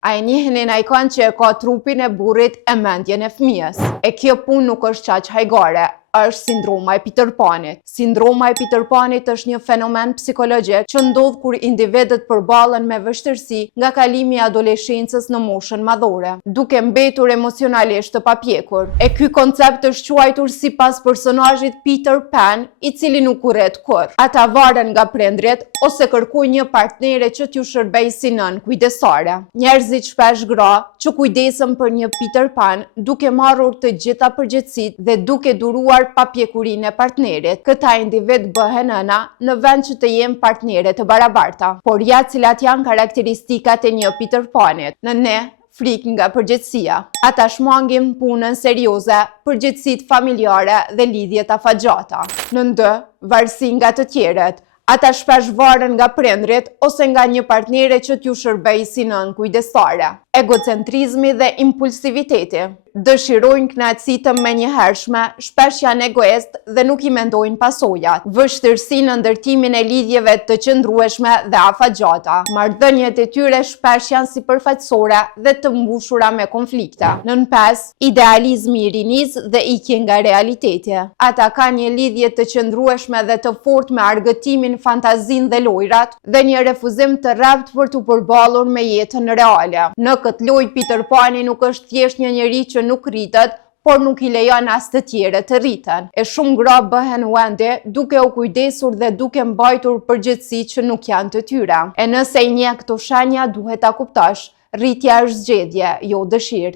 A e njihni në ikon që e ka trupin e burrit e mendjen e fëmijës. E kjo punë nuk është qaq hajgare, është sindroma e Peter Panit. Sindroma e Peter Panit është një fenomen psikologjik që ndodh kur individët përballen me vështirësi nga kalimi i adoleshencës në moshën madhore, duke mbetur emocionalisht të papjekur. E ky koncept është quajtur sipas personazhit Peter Pan, i cili nuk urret kurrë. Ata varen nga prindrit ose kërkojnë një partnere që t'ju shërbejë si nën kujdesare. Njerëzit shpesh gra që kujdesen për një Peter Pan duke marrur të gjitha përgjegjësitë dhe duke duruar papjekurinë e partnerit. Këta individ bëhen nëna në vend që të jenë partnere të barabarta. Por ja cilat janë karakteristikat e një Peter Panit? Në ne, frikë nga përgjegjësia. Ata shmangin punën serioze, përgjegjësitë familjare dhe lidhjet afatgjata. Në ndë, varësi nga të tjerët. Ata shpesh varen nga prindrit ose nga një partnere që t'ju shërbejë si nën kujdesare. Egocentrizmi dhe impulsiviteti. Dëshirojnë kënaqësi të menjëhershme, shpesh janë egoist dhe nuk i mendojnë pasojat. Vështirësi në ndërtimin e lidhjeve të qëndrueshme dhe afatgjata. Marrëdhëniet e tyre shpesh janë sipërfaqësore dhe të mbushura me konflikte. Nën 5, idealizmi i rinis dhe ikje nga realiteti. Ata kanë një lidhje të qëndrueshme dhe të fortë me argëtimin, fantazinë dhe lojrat dhe një refuzim të rreptë për të përballur me jetën reale. Në këtë lojë Peter Pani nuk është thjesht një njeri që nuk rritet, por nuk i lejon as të tjerët të rriten. E shumë gra bëhen Wendy duke u kujdesur dhe duke mbajtur përgjegjësi që nuk janë të tyre. E nëse i njeh këto shenja, duhet ta kuptosh, rritja është zgjedhje, jo dëshirë.